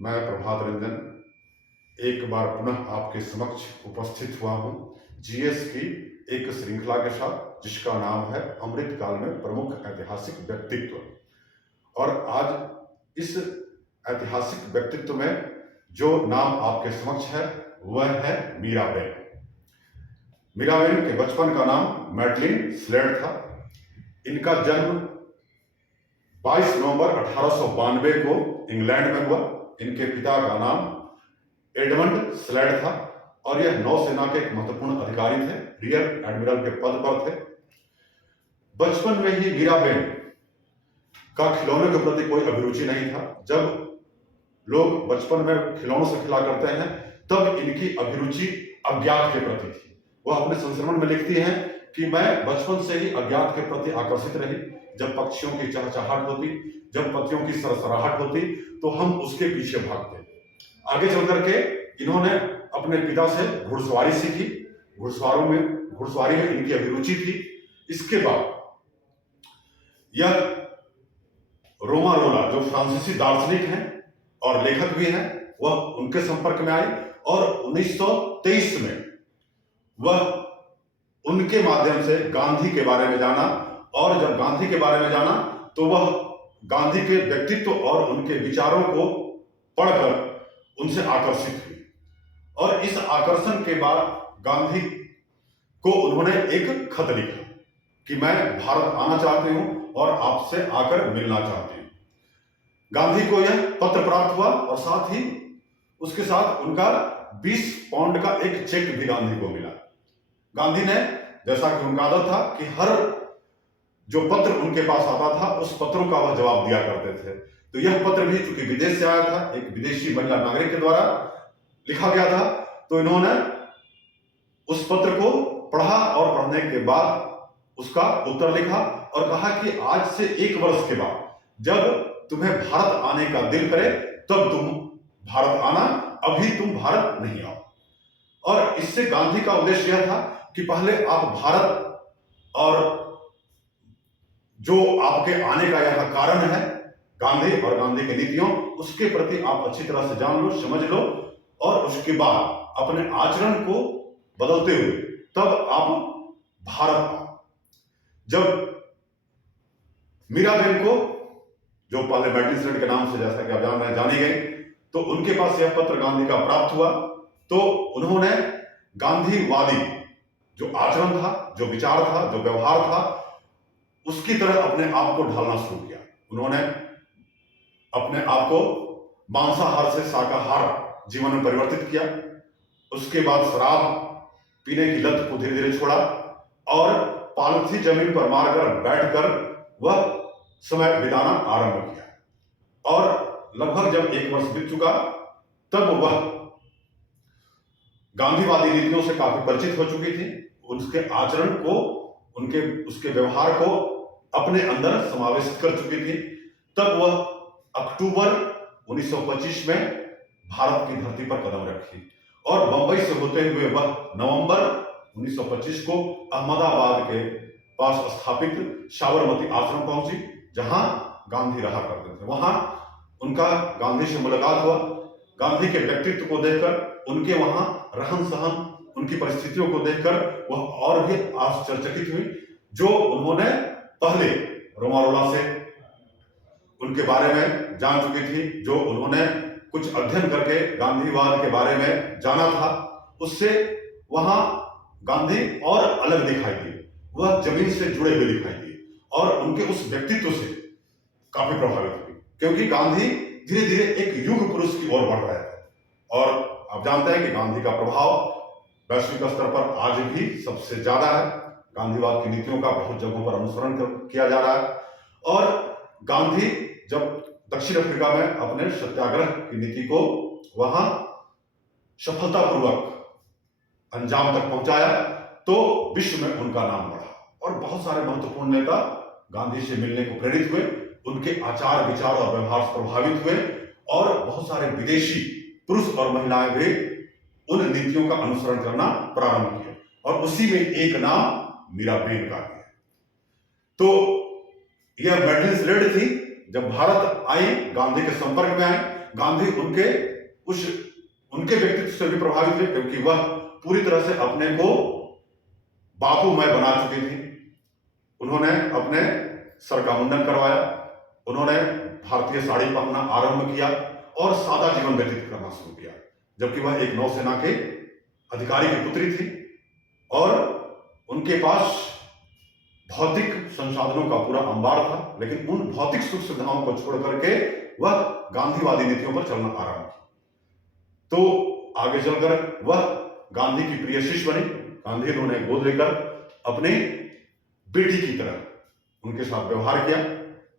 मैं प्रभात रंजन एक बार पुनः आपके समक्ष उपस्थित हुआ हूं जीएस की एक श्रृंखला के साथ जिसका नाम है अमृतकाल में प्रमुख ऐतिहासिक व्यक्तित्व। और आज इस ऐतिहासिक व्यक्तित्व में जो नाम आपके समक्ष है वह है मीराबेन। मीराबेन के बचपन का नाम मैडलिन स्लेड था। इनका जन्म 22 नवंबर 1892 को इंग्लैंड में हुआ। इनके पिता का नाम एडमंड स्लेड था और यह नौसेना के एक महत्वपूर्ण अधिकारी थे, रियर एडमिरल के पद पर थे। बचपन में ही मीराबेन का खिलौनों के प्रति कोई अभिरुचि नहीं था। जब लोग बचपन में खिलौनों से खेला करते हैं तब इनकी अभिरुचि अज्ञात के प्रति थी। वह अपने संस्मरण में लिखती हैं कि मैं बचपन से ही अज्ञात के प्रति आकर्षित रही। जब पक्षियों की चहचहाहट होती, जब पत्तियों की सरसराहट होती तो हम उसके पीछे भागते। आगे चल करके इन्होंने अपने पिता से घुड़सवारी सीखी। घुड़सवारी में इनकी अभिरुचि थी। इसके बाद यह रोमा रोला जो फ्रांसीसी दार्शनिक हैं और लेखक भी हैं, वह उनके संपर्क में आई और 1923 में वह उनके माध्यम से गांधी के बारे में जाना। और जब गांधी के बारे में जाना तो वह गांधी के व्यक्तित्व और उनके विचारों को पढ़कर उनसे आकर्षित हुई। और इस आकर्षण के बाद गांधी को उन्होंने एक खत लिखा कि मैं भारत आना चाहती हूं और आपसे आकर मिलना चाहती हूं। गांधी को यह पत्र प्राप्त हुआ और साथ ही उसके साथ उनका 20 पाउंड का एक चेक भी गांधी को मिला। गांधी ने, जैसा कि उनका आदत था कि हर जो पत्र उनके पास आता था उस पत्रों का वह जवाब दिया करते थे। तो यह पत्र भी चूंकि विदेश से आया था, एक विदेशी महिला नागरिक के द्वारा लिखा गया था, तो इन्होंने उस पत्र को पढ़ा और पढ़ने के बाद उसका उत्तर लिखा और कहा कि आज से 1 वर्ष के बाद जब तुम्हें भारत आने का दिल करे तब तुम भारत आना, अभी तुम भारत नहीं आओ। और इससे गांधी का उद्देश्य यह था कि पहले आप भारत और जो आपके आने का यह कारण है, गांधी और गांधी की नीतियों, उसके प्रति आप अच्छी तरह से जान लो, समझ लो और उसके बाद अपने आचरण को बदलते हुए तब आप भारत आओ। जब मीराबेन को, जो पहले मैडलिन स्लेड के नाम से जैसा कि आप जान रहे हैं जानी गई, तो उनके पास यह पत्र गांधी का प्राप्त हुआ तो उन्होंने गांधीवादी जो आचरण था, जो विचार था, जो व्यवहार था, उसकी तरह अपने आप को ढालना शुरू किया। उन्होंने अपने आप को मांसाहार से शाकाहार जीवन में परिवर्तित किया। उसके बाद शराब पीने की लत को धीरे धीरे छोड़ा और पालथी जमीन पर मारकर बैठकर वह समय बिताना आरंभ किया। और लगभग जब 1 वर्ष बीत चुका तब वह गांधीवादी नीतियों से काफी परिचित हो चुकी थी। उसके आचरण को, उसके व्यवहार को अपने अंदर समावेशित कर चुकी थी। तब वह अक्टूबर 1925 में भारत की धरती पर कदम रखी और बंबई से होते हुए वह नवंबर 1925 को अहमदाबाद के पास स्थापित साबरमती आश्रम पहुंची, जहां गांधी रहा करते थे। वहां उनका गांधी से मुलाकात हुआ। गांधी के व्यक्तित्व को देखकर, उनके वहां रहन सहन, उनकी परिस्थितियों को देखकर वह और भी आश्चर्यचकित हुई। जो उन्होंने पहले रोमा रोला से उनके बारे में जान चुकी थी, जो उन्होंने कुछ अध्ययन करके गांधीवाद के बारे में जाना था, उससे वहां गांधी और अलग दिखाई दिए। वह जमीन से जुड़े हुए दिखाई दिए और उनके उस व्यक्तित्व से काफी प्रभावित हुई, क्योंकि गांधी धीरे धीरे एक युग पुरुष की ओर बढ़ रहे थे। और आप जानते हैं कि गांधी का प्रभाव वैश्विक स्तर पर आज भी सबसे ज्यादा है। गांधीवाद की नीतियों का बहुत जगहों पर अनुसरण किया जा रहा है। और गांधी जब दक्षिण अफ्रीका में अपने सत्याग्रह की नीति को वहां सफलतापूर्वक अंजाम तक पहुंचाया तो विश्व में उनका नाम बढ़ा और बहुत सारे महत्वपूर्ण नेता गांधी से मिलने को प्रेरित हुए, उनके आचार विचार और व्यवहार से प्रभावित हुए और बहुत सारे विदेशी पुरुष और महिलाएं भी उन नीतियों का अनुसरण करना प्रारंभ किया और उसी में एक नाम मीराबेन का भी है। तो यह मैडलिन स्लेड थी। जब भारत आई, गांधी के संपर्क में आई गांधी उनके व्यक्तित्व से भी प्रभावित हुए, क्योंकि वह पूरी तरह से अपने को बापूमय बना चुकी थी। उन्होंने अपने सर का मुंडन करवाया, उन्होंने भारतीय साड़ी पहनना आरंभ किया और सादा जीवन व्यतीत करना शुरू किया, जबकि वह एक नौसेना के अधिकारी की पुत्री थी और उनके पास भौतिक संसाधनों का पूरा अंबार था, लेकिन उन भौतिक सुख सुविधाओं को छोड़ करके वह गांधीवादी नीतियों पर चलना आरंभ किया। तो आगे चलकर वह गांधी की प्रिय शिष्य बनी। गांधी ने उन्हें गोद लेकर अपने बेटी की तरह उनके साथ व्यवहार किया,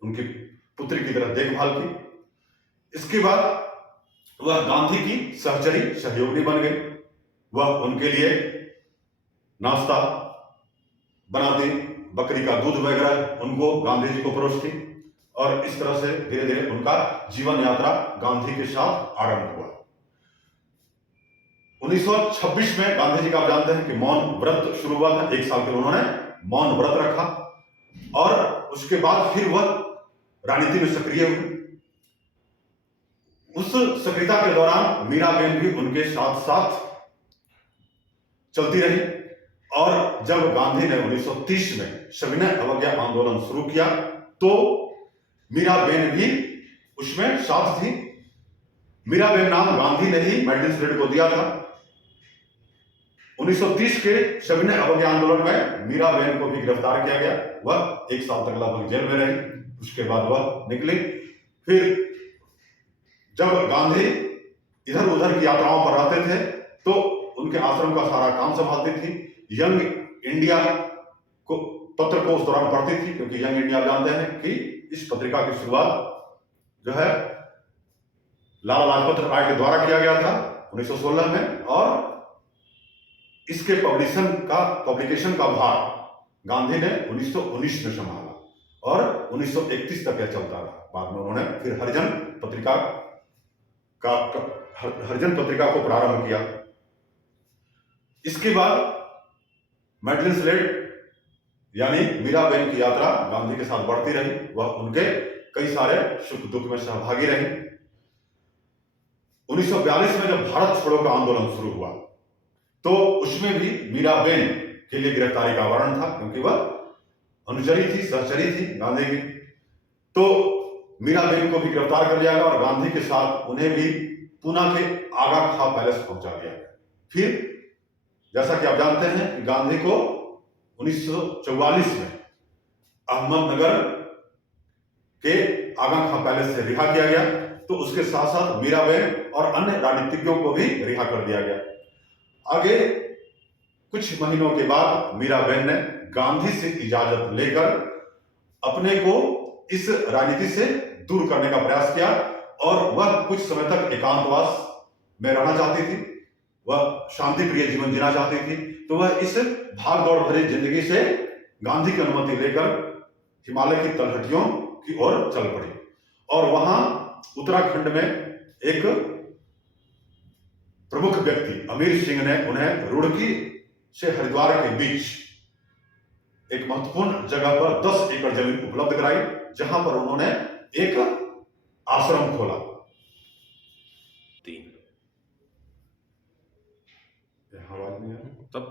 उनकी पुत्री की तरह देखभाल की। इसके बाद वह गांधी की सहचरी सहयोगिनी बन गई। वह उनके लिए नाश्ता बनाती, बकरी का दूध वगैरह उनको गांधी जी को परोसती और इस तरह से धीरे धीरे उनका जीवन यात्रा गांधी के साथ आरंभ हुआ। 1926 में गांधी जी का आप जानते हैं कि मौन व्रत शुरू हुआ था। 1 साल के उन्होंने मौन व्रत रखा और उसके बाद फिर वह राजनीति में सक्रिय हुए। उस सक्रियता के दौरान मीराबेन भी उनके साथ साथ चलती रही और जब गांधी ने 1930 में सविनय अवज्ञा आंदोलन शुरू किया तो मीराबेन भी उसमें साथ थी। मीराबेन नाम गांधी ने ही मैडलिन स्लेड को दिया था। 1930 के सविनय अवज्ञा आंदोलन में मीराबेन को भी गिरफ्तार किया गया। वह 1 साल तक लगभग जेल में रही, उसके बाद वह निकली। फिर जब गांधी इधर उधर की यात्राओं पर रहते थे तो उनके आश्रम का सारा काम संभालती थी। यंग इंडिया को पत्र को उस दौरान पढ़ती थी, क्योंकि यंग इंडिया जानते हैं कि इस पत्रिका की शुरुआत जो है लाला लाजपत राय के द्वारा किया गया था 1916 में और इसके पब्लिकेशन का भार गांधी ने 1919 में संभाला और 1931 तक यह चलता रहा। बाद में उन्होंने फिर हरिजन पत्रिका को प्रारंभ किया। इसके बाद मैडलिन स्लेड यानी मीराबेन की यात्रा गांधी के साथ बढ़ती रही। वह उनके कई सारे सुख दुख में सहभागी रही। 1942 में जब भारत छोड़ो का आंदोलन शुरू हुआ तो उसमें भी मीराबेन के लिए गिरफ्तारी का वारंट था, क्योंकि वह अनुचरी थी, सहचरी थी गांधी की। तो मीराबेन को भी गिरफ्तार कर लिया गया और गांधी के साथ उन्हें भी पूना के आगा खां पैलेस पहुंचा दिया गया। फिर जैसा कि आप जानते हैं कि गांधी को 1944 में अहमदनगर के आगा खां पैलेस से रिहा किया गया। तो उसके साथ साथ मीराबेन और अन्य राजनीतिज्ञों को भी रिहा कर दिया गया। आगे कुछ महीनों के बाद मीराबेन ने गांधी से इजाजत लेकर अपने को इस राजनीति से दूर करने का प्रयास किया और वह कुछ समय तक एकांतवास में रहना चाहती थी। वह शांति प्रिय जीवन जीना चाहती थी। तो वह इस भाग दौड़ भरी जिंदगी से गांधी की अनुमति लेकर हिमालय की तलहटियों की ओर चल पड़ी और वहां उत्तराखंड में एक प्रमुख व्यक्ति अमीर सिंह ने उन्हें रुड़की से हरिद्वार के बीच एक महत्वपूर्ण जगह पर 10 एकड़ जमीन उपलब्ध कराई, जहां पर उन्होंने एक आश्रम खोला। 3 आवाज नहीं आ रही। तब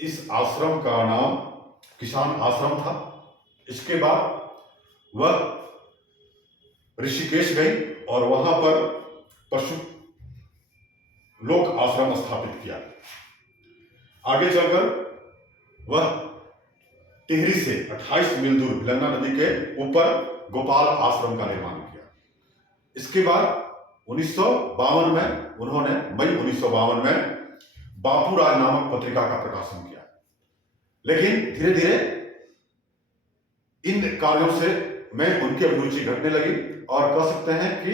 इस आश्रम का नाम किसान आश्रम था। इसके बाद वह ऋषिकेश गई और वहां पर पशु लोक आश्रम स्थापित किया। आगे चलकर वह टिहरी से 28 मील दूर भिलंगा नदी के ऊपर गोपाल आश्रम का निर्माण किया। इसके बाद 1952 में उन्होंने मई 1952 में बापू राज नामक पत्रिका का प्रकाशन किया। लेकिन धीरे धीरे इन कार्यों से में उनकी अभिरुचि घटने लगी और कह सकते हैं कि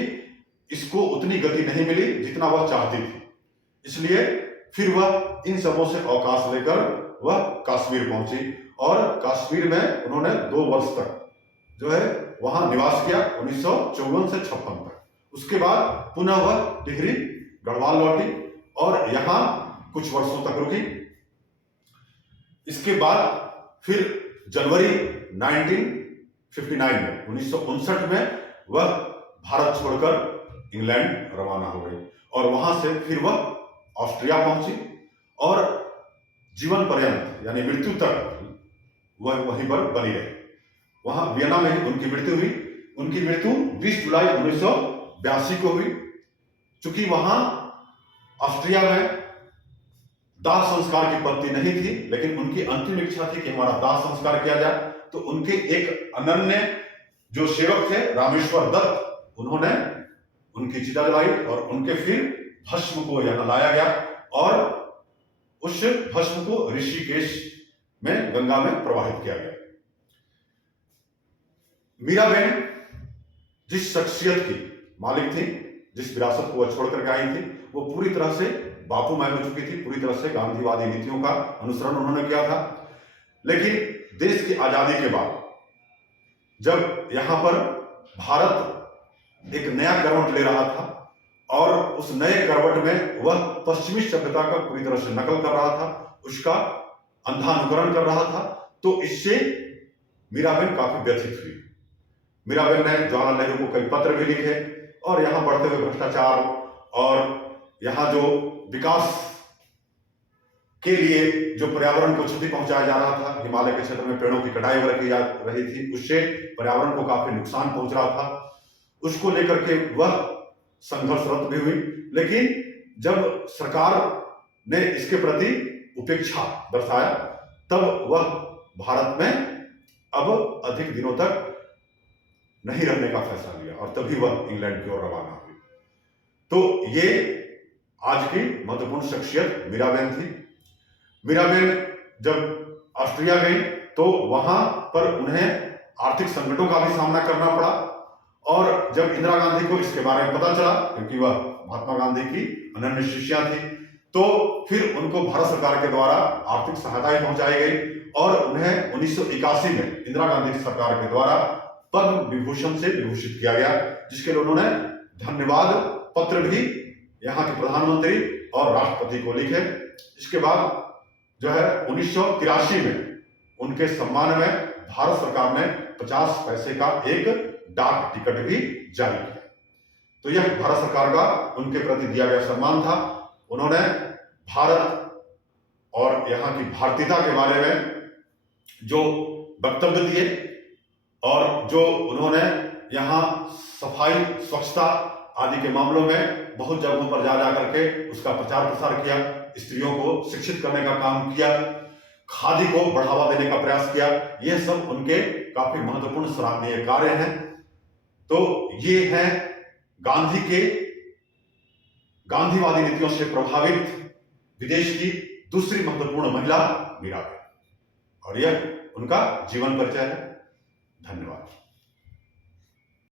इसको उतनी गति नहीं मिली जितना वह चाहती थी। इसलिए फिर वह इन सबों से अवकाश लेकर वह कश्मीर पहुंची और कश्मीर में उन्होंने 2 वर्ष तक जो है वहां निवास किया, 1954 से 56 तक। उसके बाद पुनः वह टिहरी गढ़वाल लौटी और यहां कुछ वर्षों तक रुकी। इसके बाद फिर जनवरी 1959 में 1959 में वह भारत छोड़कर इंग्लैंड रवाना हो गई और वहां से फिर वह ऑस्ट्रिया पहुंची और जीवन पर्यंत यानी मृत्यु तक वह वहीं पर बनी रही। वहां वियना में ही उनकी मृत्यु हुई। उनकी मृत्यु 20 जुलाई 1982 को हुई। चूंकि वहां ऑस्ट्रिया में दाह संस्कार की पद्धति नहीं थी, लेकिन उनकी अंतिम इच्छा थी कि हमारा दाह संस्कार किया जाए, तो उनके एक अनन्य जो सेवक थे रामेश्वर दत्त, उन्होंने उनकी चिता जलाई और उनके फिर भस्म को यहां लाया गया और उस भस्म को ऋषिकेश में गंगा में प्रवाहित किया गया। मीराबेन जिस शख्सियत की मालिक थी, जिस विरासत को वह छोड़कर के आई थी, वो पूरी तरह से बापूमय हो चुकी थी। पूरी तरह से गांधीवादी नीतियों का अनुसरण उन्होंने किया था। लेकिन देश की आजादी के बाद जब यहां पर भारत एक नया करवट ले रहा था और उस नए करवट में वह पश्चिमी सभ्यता का पूरी तरह से नकल कर रहा था, उसका अंधानुकरण कर रहा था, तो इससे मीराबेन काफी व्यथित हुई। मीराबेन ने जवाहरलाल नेहरू को कई पत्र भी लिखे और यहां बढ़ते हुए भ्रष्टाचार और यहां जो विकास के लिए जो पर्यावरण को क्षति पहुंचाया जा रहा था, हिमालय के क्षेत्र में पेड़ों की कटाई वगैरह की जा रही थी, उससे पर्यावरण को काफी नुकसान पहुंच रहा था, उसको लेकर के वह संघर्षरत भी हुई। लेकिन जब सरकार ने इसके प्रति उपेक्षा दर्शाया, तब वह भारत में अब अधिक दिनों तक नहीं रहने का फैसला लिया और तभी वह इंग्लैंड की ओर रवाना हुई। तो ये आज की महत्वपूर्ण शख्सियत मीराबेन थी। मीराबेन जब ऑस्ट्रिया गई तो वहां पर उन्हें आर्थिक संकटों का भी सामना करना पड़ा और जब इंदिरा गांधी को इसके बारे में पता चला, क्योंकि वह महात्मा गांधी की अनन्य शिष्या थी, तो फिर उनको भारत सरकार के द्वारा आर्थिक सहायता पहुंचाई गई और उन्हें 1981 में इंदिरा गांधी की सरकार के द्वारा पद्म विभूषण से विभूषित किया गया, जिसके लिए उन्होंने धन्यवाद पत्र भी यहाँ के प्रधानमंत्री और राष्ट्रपति को लिखे। इसके बाद जो है 1983 में उनके सम्मान में भारत सरकार ने 50 पैसे का एक डाक टिकट भी जारी किया। तो यह भारत सरकार का उनके प्रति दिया गया सम्मान था। उन्होंने भारत और यहाँ की भारतीयता के बारे में जो वक्तव्य दिए और जो उन्होंने यहाँ सफाई स्वच्छता आदि के मामलों में बहुत जगहों पर जा करके उसका प्रचार प्रसार किया, स्त्रियों को शिक्षित करने का काम किया, खादी को बढ़ावा देने का प्रयास किया, यह सब उनके काफी महत्वपूर्ण सराहनीय कार्य हैं। तो ये है गांधी के गांधीवादी नीतियों से प्रभावित विदेश की दूसरी महत्वपूर्ण महिला मीराबाई, और यह उनका जीवन परिचय है। धन्यवाद।